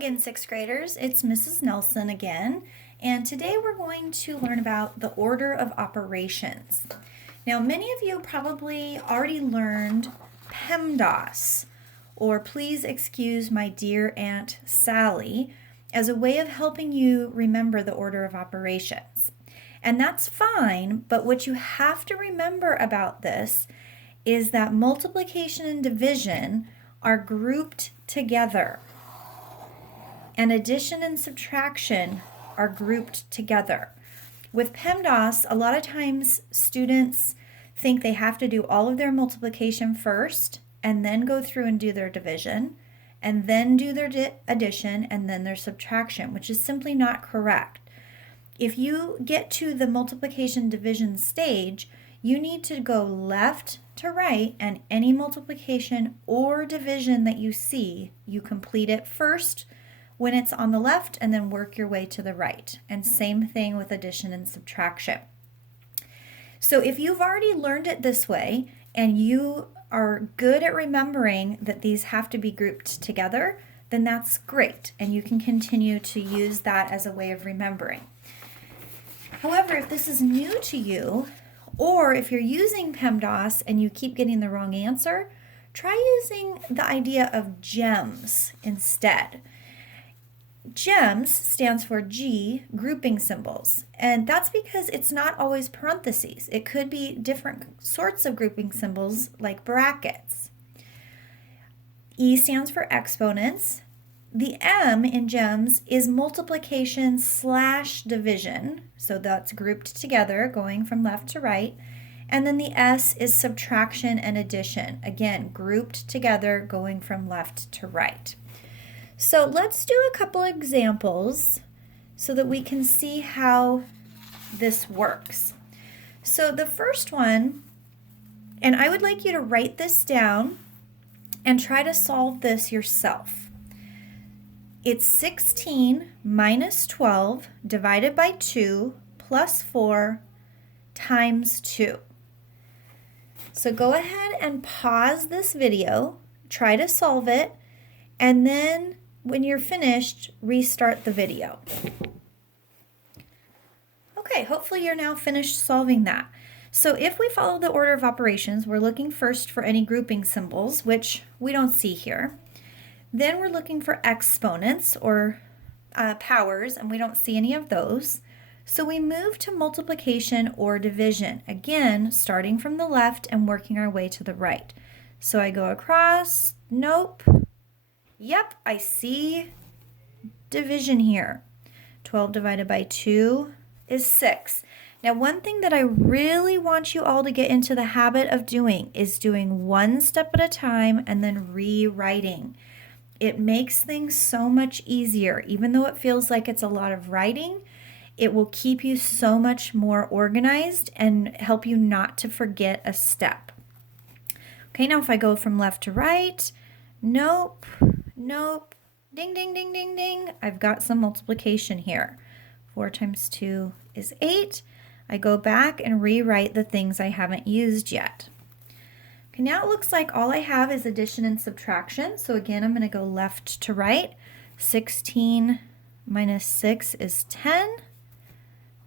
again, sixth graders. It's Mrs. Nelson again, and today we're going to learn about the order of operations. Now, many of you probably already learned PEMDAS, or Please Excuse My Dear Aunt Sally, as a way of helping you remember the order of operations. And that's fine, but what you have to remember about this is that multiplication and division are grouped together, and addition and subtraction are grouped together. With PEMDAS, a lot of times students think they have to do all of their multiplication first and then go through and do their division and then do their addition and then their subtraction, which is simply not correct. If you get to the multiplication division stage, you need to go left to right, and any multiplication or division that you see, you complete it first when it's on the left and then work your way to the right. And same thing with addition and subtraction. So if you've already learned it this way and you are good at remembering that these have to be grouped together, then that's great, and you can continue to use that as a way of remembering. However, if this is new to you, or if you're using PEMDAS and you keep getting the wrong answer, try using the idea of GEMS instead. GEMS stands for G, grouping symbols, and that's because it's not always parentheses. It could be different sorts of grouping symbols like brackets. E stands for exponents. The M in GEMS is multiplication / division, so that's grouped together going from left to right. And then the S is subtraction and addition, again grouped together going from left to right. So let's do a couple examples so that we can see how this works. So the first one, and I would like you to write this down and try to solve this yourself. It's 16 minus 12 divided by 2 plus 4 times 2. So go ahead and pause this video, try to solve it, and then when you're finished, restart the video. Okay, hopefully you're now finished solving that. So if we follow the order of operations, we're looking first for any grouping symbols, which we don't see here. Then we're looking for exponents or powers, and we don't see any of those. So we move to multiplication or division, again, starting from the left and working our way to the right. So I go across, nope. Yep, I see division here. 12 divided by 2 is 6. Now, one thing that I really want you all to get into the habit of doing is doing one step at a time and then rewriting. It makes things so much easier. Even though it feels like it's a lot of writing, it will keep you so much more organized and help you not to forget a step. Okay, now if I go from left to right, nope, nope, ding, ding, ding, ding, ding. I've got some multiplication here. 4 times 2 is 8. I go back and rewrite the things I haven't used yet. Okay, now it looks like all I have is addition and subtraction. So again, I'm going to go left to right. 16 minus 6 is 10.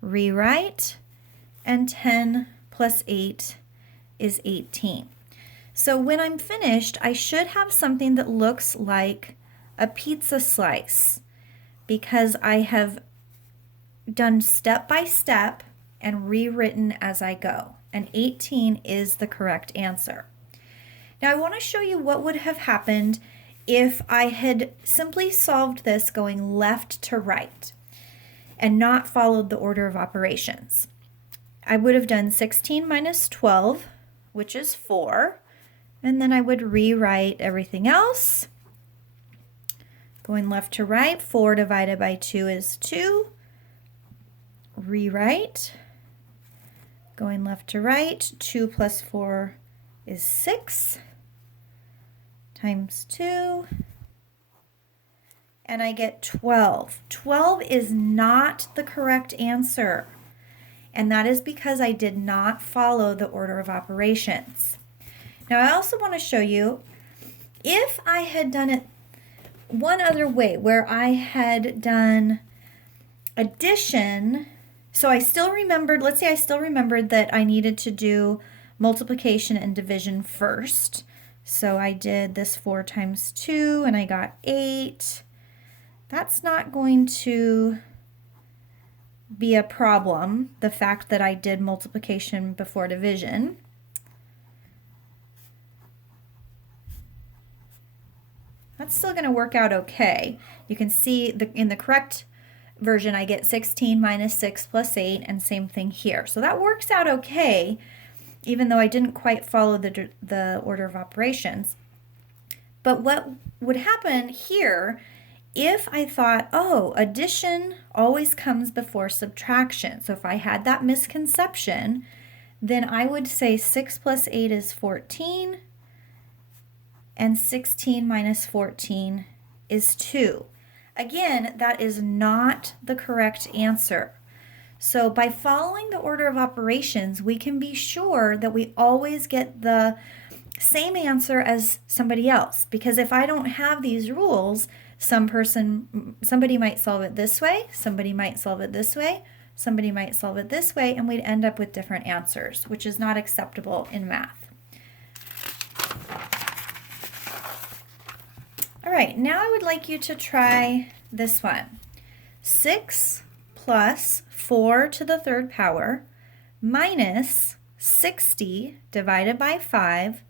Rewrite. And 10 plus 8 is 18. So when I'm finished, I should have something that looks like a pizza slice because I have done step by step and rewritten as I go. And 18 is the correct answer. Now I want to show you what would have happened if I had simply solved this going left to right and not followed the order of operations. I would have done 16 minus 12, which is 4, and then I would rewrite everything else. Going left to right, 4 divided by 2 is 2. Rewrite. Going left to right, 2 plus 4 is 6 times 2, and I get 12. 12 is not the correct answer, and that is because I did not follow the order of operations. Now I also want to show you, if I had done it one other way where I had done addition. So I still remembered, let's say I still remembered that I needed to do multiplication and division first. So I did this 4 times 2 and I got 8. That's not going to be a problem, the fact that I did multiplication before division. That's still going to work out okay. You can see in the correct version I get 16 minus 6 plus 8, and same thing here. So that works out okay, even though I didn't quite follow the order of operations. But what would happen here if I thought, oh, addition always comes before subtraction. So if I had that misconception, then I would say 6 plus 8 is 14, and 16 minus 14 is 2. Again, that is not the correct answer. So by following the order of operations, we can be sure that we always get the same answer as somebody else. Because if I don't have these rules, somebody might solve it this way, somebody might solve it this way, somebody might solve it this way, and we'd end up with different answers, which is not acceptable in math. All right, now I would like you to try this one. 6 plus 4 to the third power minus 60 divided by 5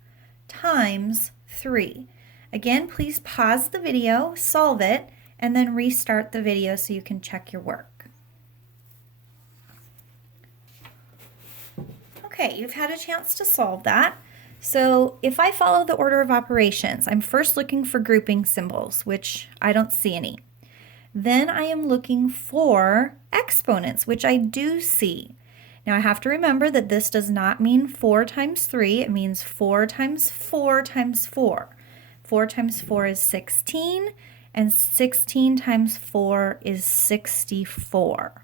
times 3. Again, please pause the video, solve it, and then restart the video so you can check your work. Okay, you've had a chance to solve that. So if I follow the order of operations, I'm first looking for grouping symbols, which I don't see any. Then I am looking for exponents, which I do see. Now I have to remember that this does not mean 4 times 3, it means 4 times 4 times 4. 4 times 4 is 16, and 16 times 4 is 64.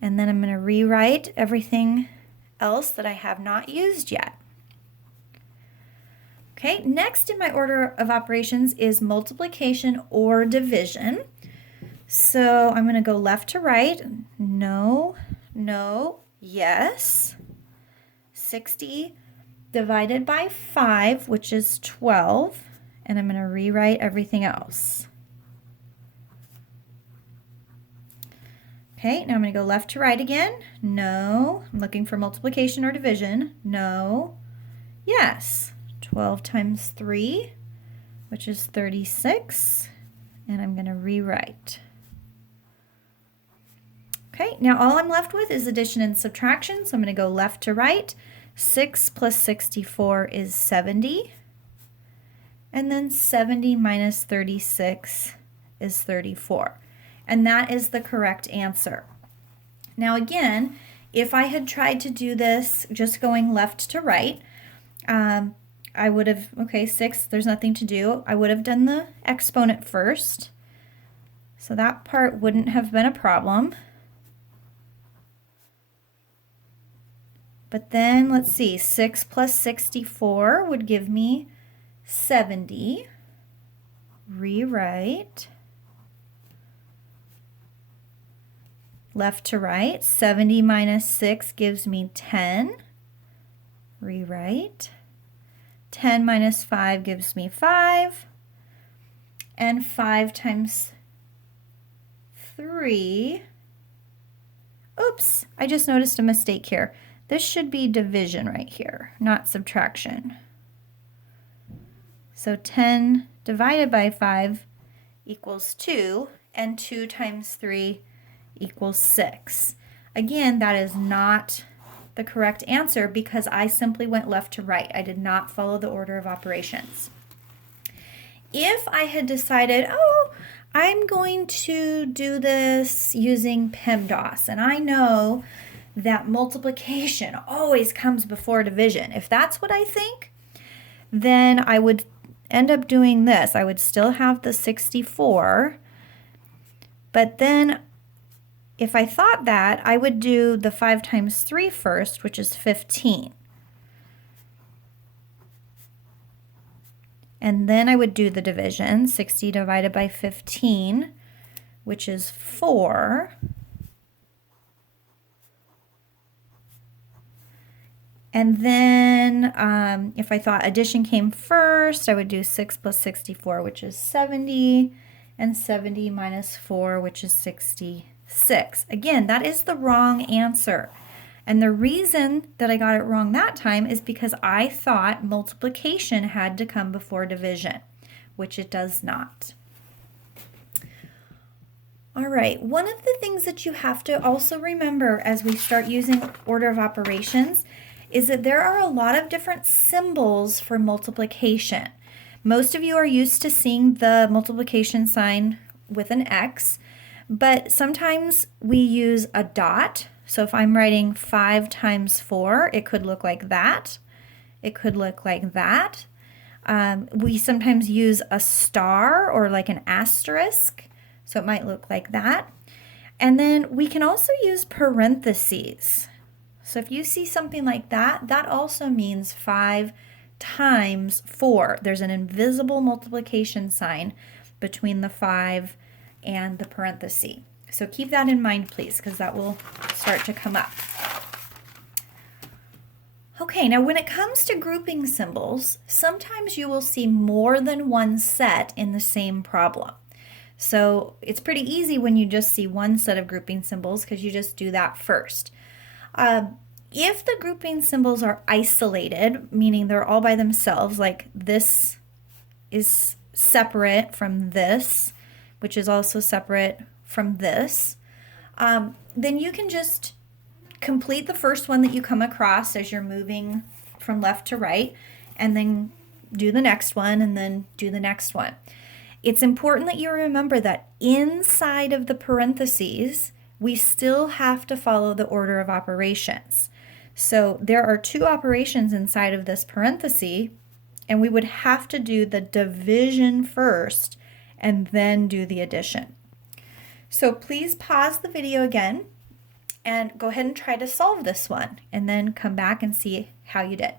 And then I'm going to rewrite everything else that I have not used yet. Okay, next in my order of operations is multiplication or division. So I'm going to go left to right. No, no, yes. 60 divided by 5, which is 12. And I'm going to rewrite everything else. Okay, now I'm going to go left to right again. No, I'm looking for multiplication or division. No, yes. 12 times 3, which is 36. And I'm going to rewrite. Okay, now all I'm left with is addition and subtraction. So I'm going to go left to right. 6 plus 64 is 70. And then 70 minus 36 is 34. And that is the correct answer. Now again, if I had tried to do this just going left to right, I would have, okay, 6, there's nothing to do. I would have done the exponent first. So that part wouldn't have been a problem. But then, let's see, 6 plus 64 would give me 70. Rewrite. Left to right, 70 minus 6 gives me 10. Rewrite. 10 minus 5 gives me 5. And 5 times 3. Oops, I just noticed a mistake here. This should be division right here, not subtraction. So 10 divided by 5 equals 2, and 2 times 3 equals 6. Again, that is not the correct answer because I simply went left to right. I did not follow the order of operations. If I had decided, oh, I'm going to do this using PEMDAS, and I know that multiplication always comes before division. If that's what I think, then I would end up doing this. I would still have the 64, but then if I thought that, I would do the 5 times 3 first, which is 15. And then I would do the division, 60 divided by 15, which is 4. And then if I thought addition came first, I would do 6 plus 64, which is 70, and 70 minus 4, which is 66. Again, that is the wrong answer. And the reason that I got it wrong that time is because I thought multiplication had to come before division, which it does not. All right, one of the things that you have to also remember as we start using order of operations is that there are a lot of different symbols for multiplication. Most of you are used to seeing the multiplication sign with an X, but sometimes we use a dot. So if I'm writing 5 times 4, it could look like that. It could look like that. We sometimes use a star or like an asterisk, so it might look like that. And then we can also use parentheses. So if you see something like that, that also means 5 times 4. There's an invisible multiplication sign between the 5 and the parenthesis. So keep that in mind, please, because that will start to come up. Okay, now when it comes to grouping symbols, sometimes you will see more than one set in the same problem. So it's pretty easy when you just see one set of grouping symbols because you just do that first. If the grouping symbols are isolated, meaning they're all by themselves, like this is separate from this, which is also separate from this, then you can just complete the first one that you come across as you're moving from left to right, and then do the next one, and then do the next one. It's important that you remember that inside of the parentheses, we still have to follow the order of operations. So there are 2 operations inside of this parenthesis, and we would have to do the division first and then do the addition. So please pause the video again and go ahead and try to solve this one, and then come back and see how you did.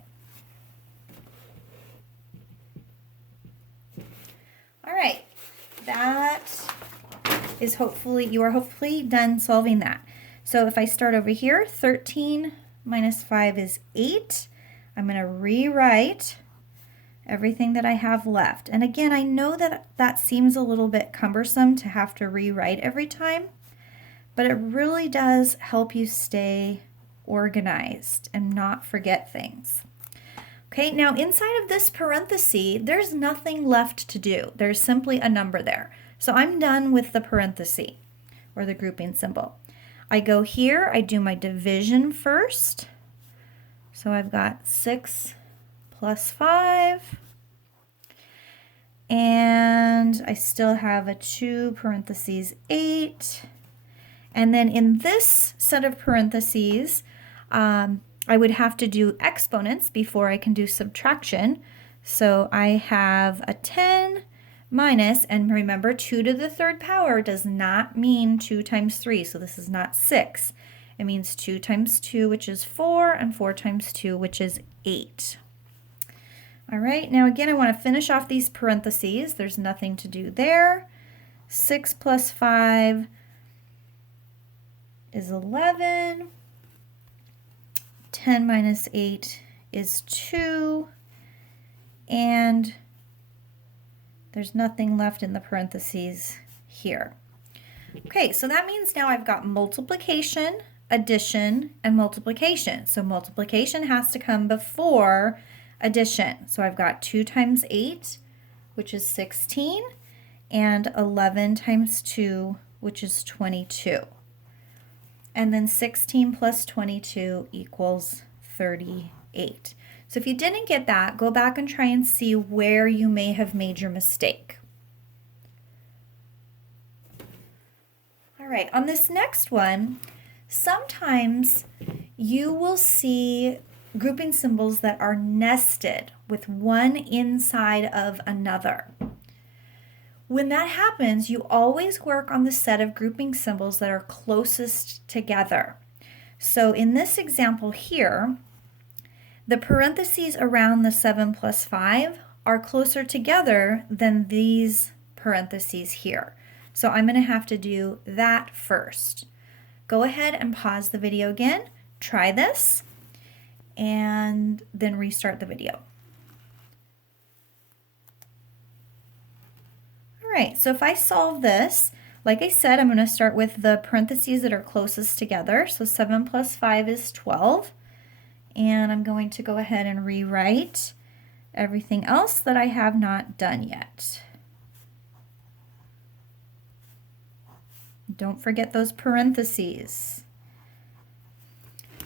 All right, that is you are hopefully done solving that. So if I start over here, 13 minus 5 is 8. I'm going to rewrite everything that I have left. And again, I know that that seems a little bit cumbersome to have to rewrite every time, but it really does help you stay organized and not forget things. Okay, now inside of this parenthesis, there's nothing left to do. There's simply a number there. So I'm done with the parenthesis or the grouping symbol. I go here, I do my division first. So I've got 6 plus 5. And I still have a 2 parentheses 8. And then in this set of parentheses, I would have to do exponents before I can do subtraction. So I have a 10 minus, and remember 2 to the 3rd power does not mean 2 times 3, so this is not 6. It means 2 times 2, which is 4, and 4 times 2, which is 8. All right, now again, I want to finish off these parentheses. There's nothing to do there. 6 plus 5 is 11. 10 minus 8 is 2. And there's nothing left in the parentheses here. Okay, so that means now I've got multiplication, addition, and multiplication. So multiplication has to come before addition. So I've got 2 times 8, which is 16, and 11 times 2, which is 22. And then 16 plus 22 equals 38. So if you didn't get that, go back and try and see where you may have made your mistake. All right, on this next one, sometimes you will see grouping symbols that are nested with one inside of another. When that happens, you always work on the set of grouping symbols that are closest together. So in this example here, the parentheses around the 7 plus 5 are closer together than these parentheses here. So I'm going to have to do that first. Go ahead and pause the video again, try this, and then restart the video. All right, so if I solve this, like I said, I'm going to start with the parentheses that are closest together. So 7 plus 5 is 12. And I'm going to go ahead and rewrite everything else that I have not done yet. Don't forget those parentheses.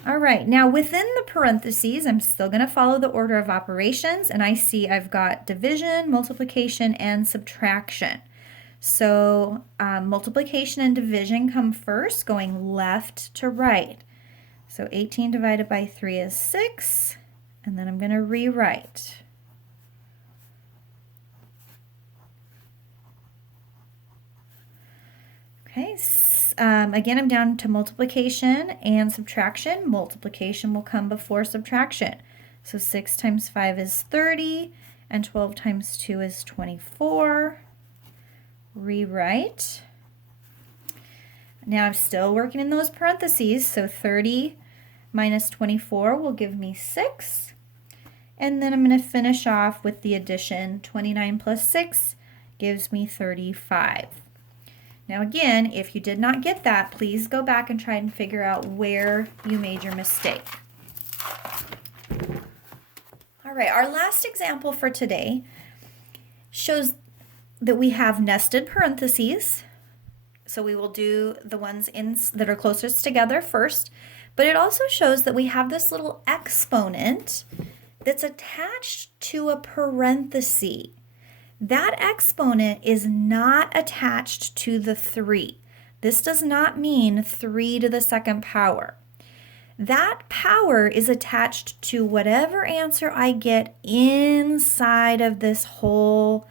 All right, now within the parentheses, I'm still going to follow the order of operations, and I see I've got division, multiplication, and subtraction. So multiplication and division come first, going left to right. So 18 divided by 3 is 6, and then I'm going to rewrite. Okay, again, I'm down to multiplication and subtraction. Multiplication will come before subtraction. So 6 times 5 is 30, and 12 times 2 is 24. Rewrite. Now I'm still working in those parentheses, so 30 minus 24 will give me 6. And then I'm going to finish off with the addition. 29 plus 6 gives me 35. Now again, if you did not get that, please go back and try and figure out where you made your mistake. All right, our last example for today shows that we have nested parentheses. So we will do the ones that are closest together first, but it also shows that we have this little exponent that's attached to a parenthesis. That exponent is not attached to the 3. This does not mean 3 to the second power. That power is attached to whatever answer I get inside of this whole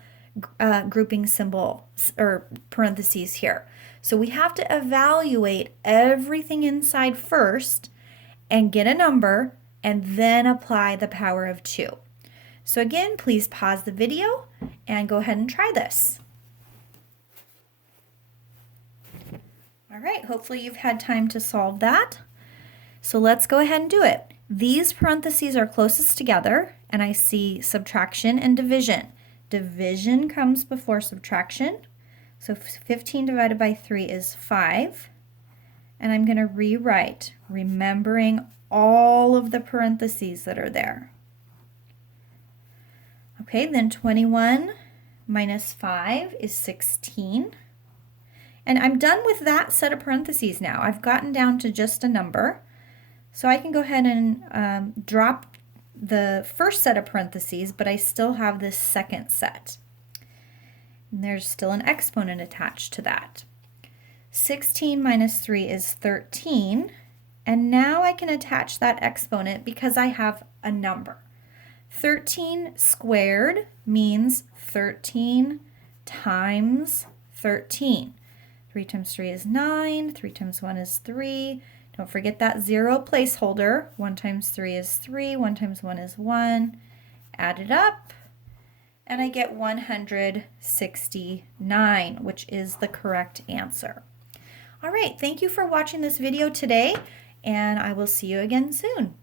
grouping symbol or parentheses here. So we have to evaluate everything inside first and get a number and then apply the power of 2. So again, please pause the video and go ahead and try this. All right, hopefully you've had time to solve that. So let's go ahead and do it. These parentheses are closest together, and I see subtraction and division. Division comes before subtraction. So 15 divided by 3 is 5. And I'm going to rewrite, remembering all of the parentheses that are there. Okay, then 21 minus 5 is 16. And I'm done with that set of parentheses now. I've gotten down to just a number. So I can go ahead and drop the first set of parentheses, but I still have this second set. And there's still an exponent attached to that. 16 minus 3 is 13. And now I can attach that exponent because I have a number. 13 squared means 13 times 13. 3 times 3 is 9. 3 times 1 is 3. Don't forget that 0 placeholder. 1 times 3 is 3. 1 times 1 is 1. Add it up, and I get 169, which is the correct answer. All right, thank you for watching this video today, and I will see you again soon.